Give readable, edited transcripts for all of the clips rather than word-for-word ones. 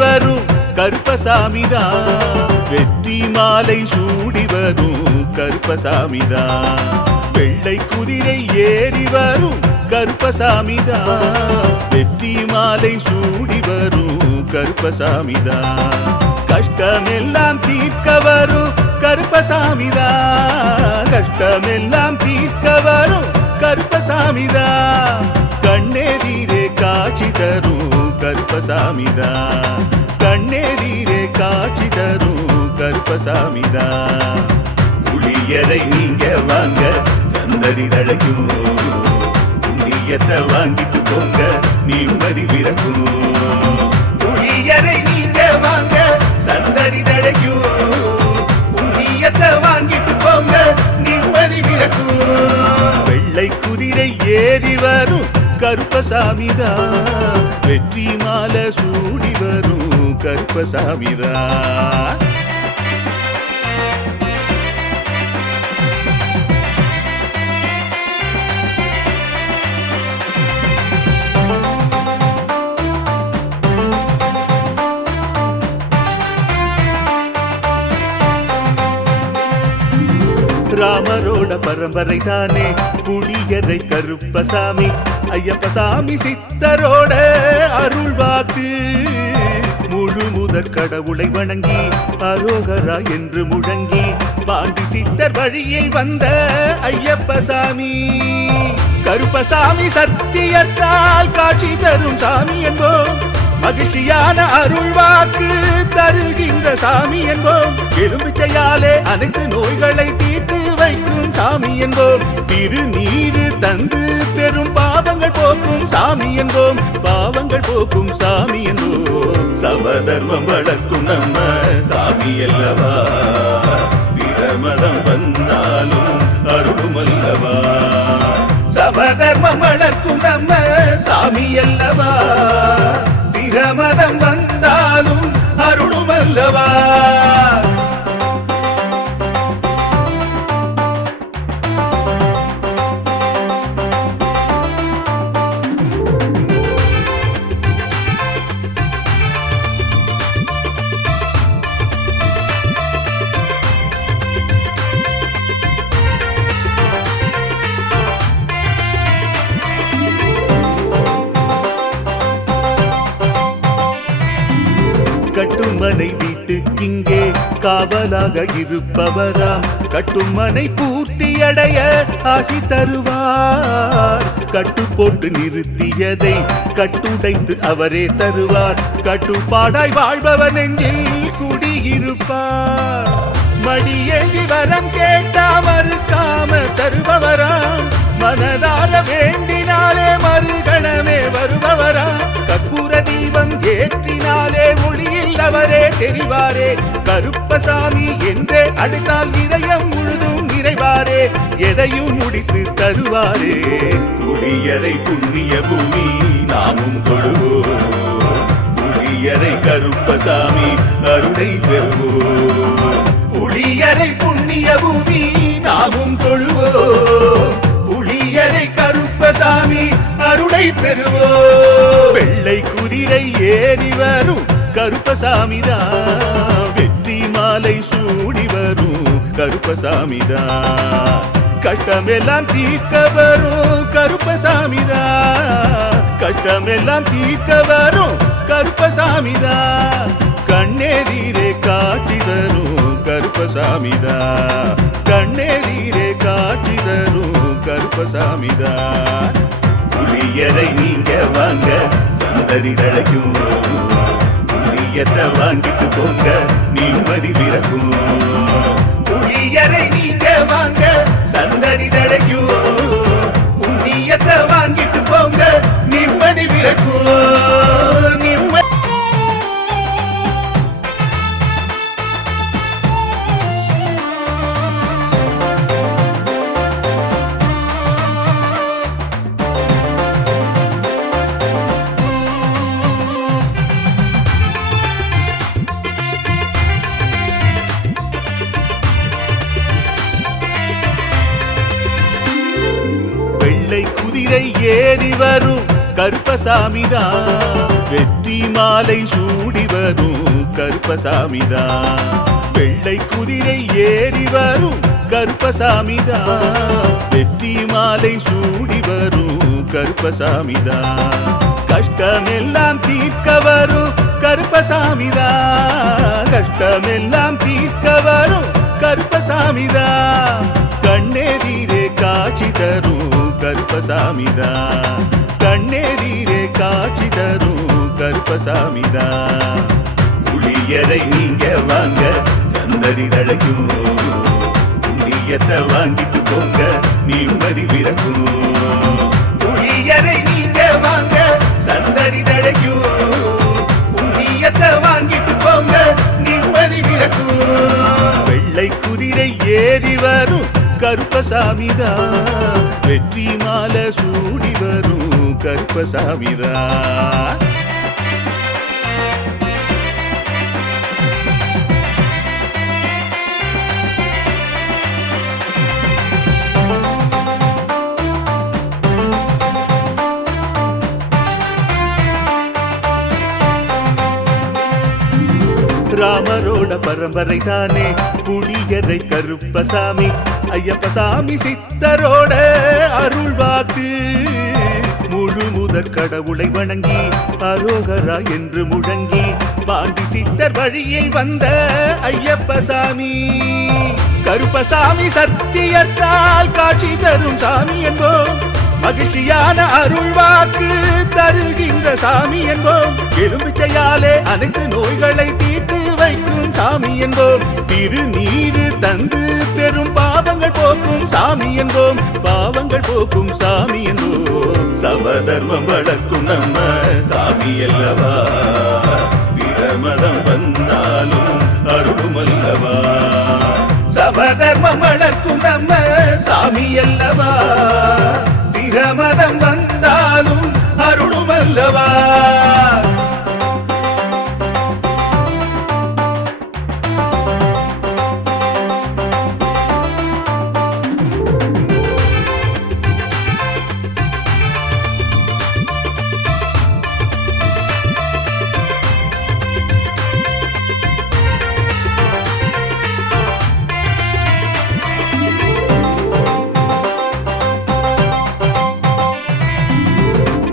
வரும் கருப்பசாமிதான், வெற்றி மாலை சூடி வரும் கருப்பசாமிதான். வெள்ளை குதிரை ஏறி வரும் கருப்பசாமிதான், வெற்றி மாலை சூடி வரும் கருப்பசாமிதான். கஷ்டமெல்லாம் தீர்க்க வரும் கருப்பசாமிதான், கஷ்டமெல்லாம் தீர்க்க வரும் கருப்பசாமிதான். கண்ணெதிரே காட்சி தரும் கருப்பசாமிதான், கண்ணெதிரே காட்சி தரும் கருப்பசாமிதான். புளியரை நீங்க வாங்க சந்தடி தழைக்கும், புண்ணியத்தை வாங்கிட்டு போங்க நிம்மதி பிறக்கும். புளியரை நீங்க வாங்க சந்தடி தழைக்கும், புண்ணியத்தை வாங்கிட்டு போங்க நிம்மதி பிறக்கும். வெள்ளை குதிரை ஏறி வரும் கருப்பசாமிதான், வெற்றி மாலை சூடி வரும் கருப்பசாமிதான். ராமரோட பரம்பரை தானே புளியரை கருப்பசாமி, ஐயப்பசாமி சித்தரோட அருள்வாக்கு. முழு முதற் கடவுளை வணங்கி அரோகரா என்று முழங்கி பாண்டி சித்தர் வழியில் வந்த ஐயப்பசாமி. கருப்பசாமி சத்தியத்தால் காட்சி தரும் சாமி என்போம், மகிழ்ச்சியான அருள்வாக்கு தருகின்ற சாமி என்போம். எலும்பிச்சையாலே அனைத்து நோய்களை தீர்த்து வைக்கும் சாமி என்போம். திருநீரு தந்து பெரும் பாவங்கள் போக்கும் சாமி என்போம், பாவங்கள் போக்கும் சாமி என்போம். சமதர்மம் வளர்க்கும் நம்ம சாமி அல்லவா, பிரமதம் வந்தாலும் அருளும் அல்லவா. சமதர்மம் வளர்க்கும் நம்ம சாமி அல்லவா, பிரமதம் வந்தாலும் அருளும் அல்லவா. கட்டுமனை வீட்டுக்கிங்கே காவலாக இருப்பவராம், கட்டுமனை பூர்த்தியடைய ஆசி தருவார். கட்டு போட்டு நிறுத்தியதை கட்டுடைத்து அவரே தருவார், கட்டுப்பாடாய் வாழ்பவன் நெஞ்சில் குடியிருப்பார். மடியேந்தி வரம் கேட்டா மறுக்காம தருபவராம், மனதார வேண்டினாலே மறுகணமே வருபவராம். கற்பூர தீபம் ஏற்றினாலே ஒளியில் அவரே தெரிவாரே, கருப்பசாமி என்றே அழைத்தால் இதயம் முழுதும் நிறைவாரே, எதையும் முடித்து தருவாரே. புளியரை புண்ணிய பூமி நாமும் தொழுவோம், புளியரை கருப்பசாமி அருளை பெறுவோம். புளியரை புண்ணிய பூமி நாமும் தொழுவோம், புளியரை கருப்பசாமி அருளை பெறுவோம். வெள்ளை குதிரை ஏறி வரும் கருப்பசாமிதான், வெற்றி மாலை சூடி வரும் கருப்பசாமிதான். கஷ்டமெல்லாம் தீர்க்க வரும் கருப்பசாமிதான், கஷ்டமெல்லாம் தீர்க்க வரும் கருப்பசாமிதான். கண்ணெதிரே காட்சி தரும் கருப்பசாமிதான், கண்ணெதிரே காட்சி தரும் கருப்பசாமிதான். புளியரை நீங்க வாங்க சந்தடி தழைக்கும், புளியத்தை வாங்கிட்டு போங்க நிம்மதி பிறக்கும். புளியரை நீங்க வாங்க சந்தடி தழைக்கும், புண்ணியத்தை வாங்கிட்டு போங்க நிம்மதி பிறக்கும். நிம்மதி குதிரை ஏறி வரும் கருப்பசாமிதான், வெற்றி மாலை சூடி வரும் கருப்பசாமிதான். வெள்ளை குதிரை ஏறி வரும் கருப்பசாமிதான். வெற்றி மாலை சூடி வரும் கருப்பசாமிதான். கஷ்டமெல்லாம் தீர்க்க வரும் கருப்பசாமிதான். கஷ்டமெல்லாம் தீர்க்க வரும் கருப்பசாமிதான். கண்ணெதிரே காட்சி தரும் கருப்பசாமிதான். கண்ணெதிரே காட்சி தரும் கருப்பசாமிதான். புளியரை நீங்க வாங்க சந்ததி தழைக்கும். புளியத்தை வாங்கிட்டு போங்க நிம்மதி பிறக்கும். புளியரை நீங்க வாங்க சந்ததி தழைக்கும். புளியத்தை வாங்கிட்டு போங்க நிம்மதி பிறக்கும். வெள்ளை குதிரை ஏறி வரும் கருப்பசாமிதான். வெற்றி மாலை சூடி வரும் கருப்பசாமிதான். ராமரோட பரம்பரை தானே புளியரை கருப்பசாமி. ஐயப்பசாமி சித்தரோட அருள்வாக்கு. முழு முதற் கடவுளை வணங்கி அரோகரா என்று முழங்கி பாண்டி சித்தர் வழியில் வந்த ஐயப்பசாமி. கருப்பசாமி சத்தியத்தால் காட்சி தரும் சாமி என்போம். மகிழ்ச்சியான அருள்வாக்கு தருகின்ற சாமி என்போம். எலும்பிச்சையாலே அனைத்து நோய்களை தீர்த்து வைக்கும் சாமி என்போம். திருநீரு தந்து பெரும் பாவங்கள் போக்கும் சாமி என்போம். பாவங்கள் போக்கும் சாமி என்போம். சமதர்மம் வளர்க்கும் நம்ம சாமி அல்லவா. பிரமதம் வந்தாலும் அருளும் அல்லவா. சமதர்மம் வளர்க்கும் நம்ம சாமி அல்லவா. பிரமதம் வந்தாலும் அருளும் அல்லவா.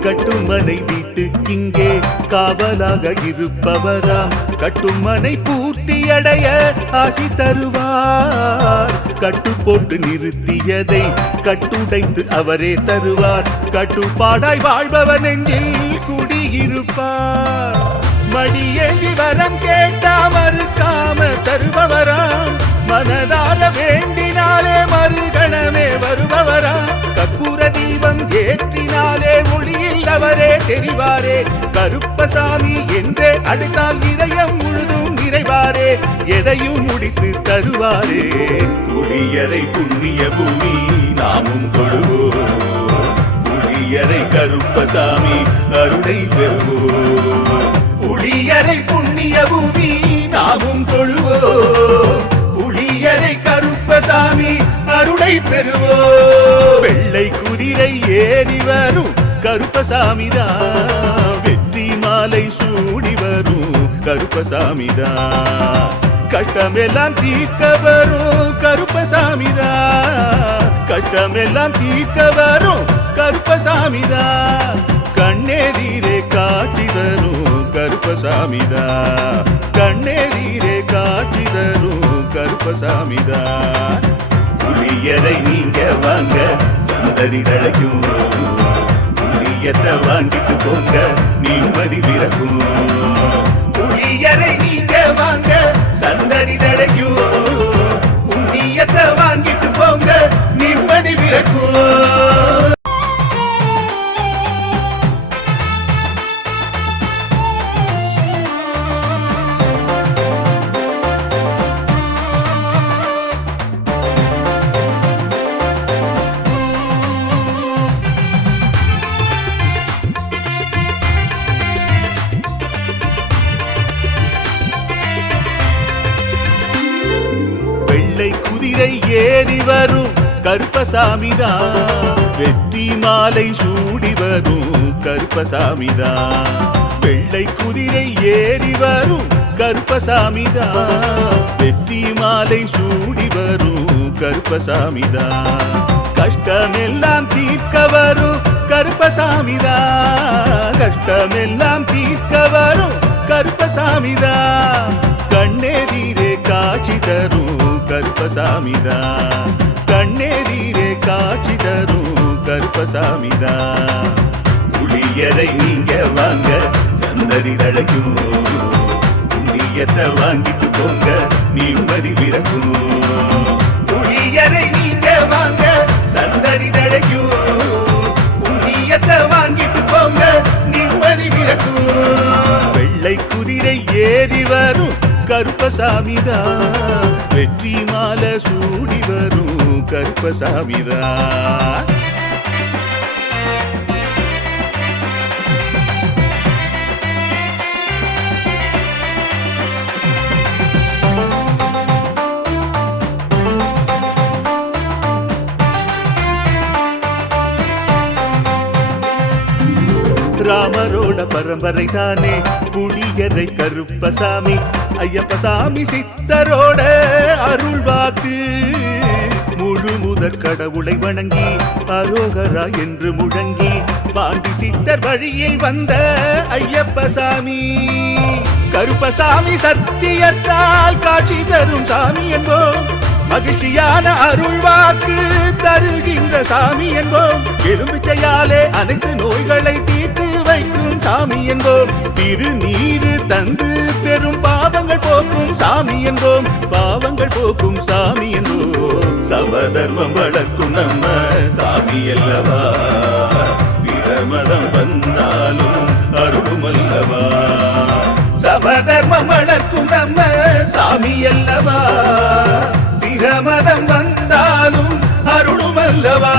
கட்டுமனை வீட்டுக்கிங்கே காவலாக இருப்பவராம். கட்டுமனை பூர்த்தியடைய ஆசி தருவார். கட்டு போட்டு நிறுத்தியதை கட்டுடைத்து அவரே தருவார். கட்டுப்பாடாய் வாழ்பவர் நெஞ்சில் குடியிருப்பார். மடியேந்தி வரம் கேட்டா மறுக்காம தருபவராம். மனதார வேண்டினாலே மறுகணமே வருபவராம். கற்பூர தீபம் ஏற்றினாலே ஒளியில் அவரே தெரிவாரே. கருப்பசாமி என்றே அழைத்தால் இதயம் முழுதும் நிறைவாரே. எதையும் முடித்து தருவாரே. புளியரை புண்ணிய பூமி நாமும் தொழுவோம். புளியரை கருப்பசாமி அருளை பெறுவோம். புளியரை புண்ணிய பூமி நாமும் தொழுவோம். புளியரை கருப்பசாமி அருளை பெறுவோம். வெள்ளை குதிரை ஏறி வரும் கருப்பசாமிதான். வெற்றி மாலை சூடி வரும் கருப்பசாமிதான். கஷ்டமெல்லாம் தீர்க்க வரும் கருப்பசாமிதான். கஷ்டமெல்லாம் தீர்க்க வரும் கருப்பசாமிதான். கண்ணெதிரே காட்சி தரும் கருப்பசாமிதான். கண்ணெதிரே காட்சி தரும் கருப்பசாமிதான். புளியரை நீங்க வாங்க சந்ததி தழைக்கும். புளியத்தை வாங்கிட்டு போங்க நிம்மதி பிறக்கும். புளியரை நீங்க வாங்க சந்ததி தழைக்கும். புண்ணியத்தை வாங்கிட்டு போங்க நிம்மதி பிறக்கும். குதிரை ஏறி வரும் கருப்பசாமிதான். வெற்றி மாலை சூடி வரும் கருப்பசாமிதான். வெள்ளை குதிரை ஏறி வரும் கருப்பசாமிதான், வெற்றி மாலை சூடி வரும் கருப்பசாமிதான், கஷ்டமெல்லாம் தீர்க்க வரும் கருப்பசாமிதான், கஷ்டமெல்லாம் தீர்க்க வரும் கருப்பசாமிதான், கண்ணெதிரே காட்சி தரும் கருப்பசாமிதான், கண்ணெதிரே காட்சி தரும் கருப்பசாமிதான். புளியரை நீங்க வாங்க சந்ததி தழைக்கும், புண்ணியத்தை வாங்கிட்டு போங்க நிம்மதி பிறக்கும். புளியரை நீங்க வாங்க சந்ததி தழைக்கும், புண்ணியத்தை வாங்கிட்டு போங்க நிம்மதி பிறக்கும். வெள்ளை குதிரை ஏறி வரும் கருப்பசாமிதான், வெற்றி மாலை சூடி வரும் கருப்பசாமிதான். ராமரோட பரம்பரை தானே புளியரை கருப்பசாமி, ஐயப்பசாமி சித்தரோட அருள்வாக்கு, முழு முதற் கடவுளை வணங்கி அரோகரா என்று முழங்கி பாண்டி சித்தர் வழியில் வந்த ஐயப்பசாமி, கருப்பசாமி சத்தியத்தால் காட்சி தரும் சாமி என்போம், மகிழ்ச்சியான அருள்வாக்கு தருகின்ற சாமி என்போம், எலும்பிச்சையாலே அனைத்து நோய்களை தீர்த்து வைக்கும் சாமி என்போம், திருநீரு தந்து பெரும் பாவங்கள் போக்கும் சாமி என்போம், பாவங்கள் போக்கும் சாமி என்போம். சமதர்மம் வளர்க்கும் நம்ம சாமி அல்லவா, பிரமதம் வந்தாலும் அருளும் அல்லவா, சமதர்மம் வளர்க்கும் நம்ம சாமி அல்லவா, பிரமதம் வந்தாலும் அருளும் அல்லவா.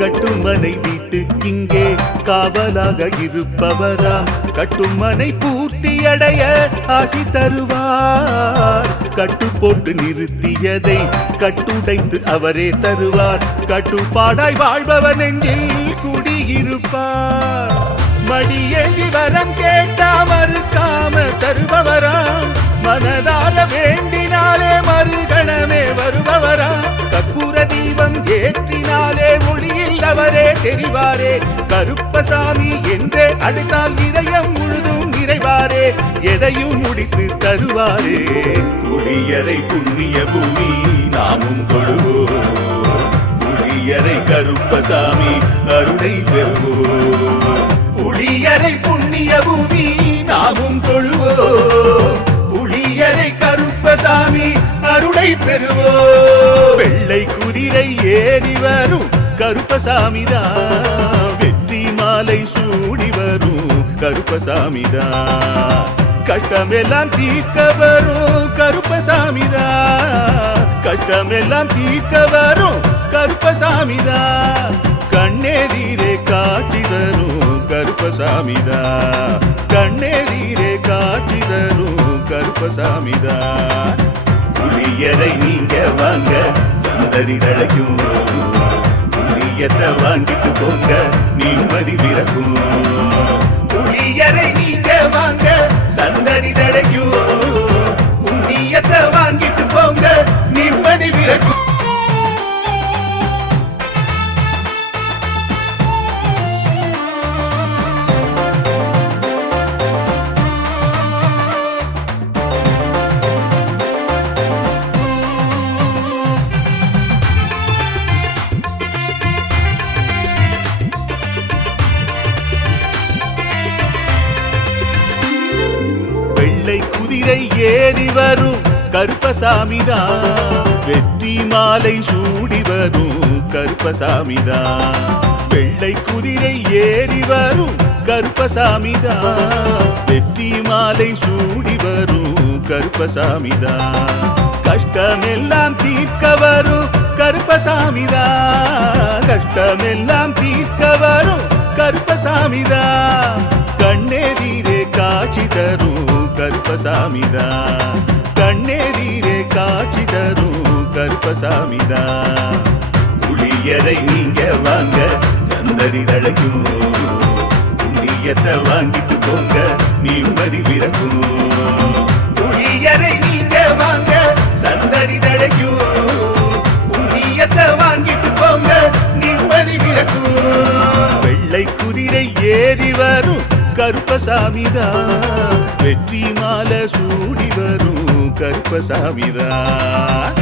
கட்டுமனை வீட்டுக்கிங்கே காவலாக இருப்பவராம், கட்டுமனை பூர்த்தியடைய ஆசி தருவார், கட்டு போட்டு நிறுத்தியதை கட்டுடைத்து அவரே தருவார், கட்டுப்பாடாய் வாழ்பவன் நெஞ்சில் குடியிருப்பார், மடியேந்தி வரம் கேட்டா மறுக்காம தருபவராம், மனதார வேண்டினாலே மறுகணமே வருபவராம், கற்பூர தீபம் ஏற்றினாலே ஒளியில் அவரே தெரிவாரே, கருப்பசாமி என்றே அழைத்தால் இதயம் முழுதும் நிறைவாரே, எதையும் முடித்து தருவாரே. புளியரை புண்ணிய பூமி நாமும் கொள்வோம், புளியரை கருப்பசாமி அருளை பெறுவோம், புளியரை புண்ணிய பூமி நாமும் தொழுவோம், புளியரை கருப்பசாமி அருளை பெறுவோம். வெள்ளை குதிரை ஏறி வரும் கருப்பசாமிதான், வெற்றி மாலை சூடி வரும் கருப்பசாமிதான், கஷ்டமெல்லாம் தீர்க்க வரும் கருப்பசாமிதான், கஷ்டமெல்லாம் தீர்க்க வரும் கருப்பசாமிதான், கண்ணெதிரே காட்சி தரும் கருப்பசாமிதான், கண்ணெதிரே காட்சி தரும் கருப்பசாமிதான். புளியரை நீங்க வாங்க சந்ததி தழைக்கும், புளியத்தை வாங்கிட்டு போங்க நிம்மதி பிறக்கும், புளியரை நீங்க வாங்க சந்ததி தழைக்கும், புண்ணியத்தை வாங்கிட்டு போங்க நிம்மதி பிறக்கும். குதிரை ஏறி வரும் கருப்பசாமிதான், வெற்றி மாலை சூடி வரும் கருப்பசாமிதான், வெள்ளை குதிரை ஏறி வரும் கருப்பசாமிதான் வெற்றி மாலை சூடி வரும் கருப்பசாமிதான் கஷ்டமெல்லாம் தீர்க்க வரும் கருப்பசாமிதான் கஷ்டமெல்லாம் தீர்க்க வரும் கருப்பசாமிதான் கண்ணெதிரே காட்சி தரும் கருப்பசாமிதான் கண்ணெதிரே காட்சி தரும் கருப்பசாமிதான் புளியரை நீங்க வாங்க சந்ததி தழைக்கும் புளியத்தை வாங்கிட்டு போங்க நிம்மதி பிறக்கும் புளியரை நீங்க வாங்க சந்ததி தழைக்கும் புளியத்தை வாங்கிட்டு போங்க நிம்மதி பிறக்கும் வெள்ளை குதிரை ஏறி வரும் கருப்பசாமிதான் வெற்றி மாலை சூடி வரும் கருப்பசாமிதான்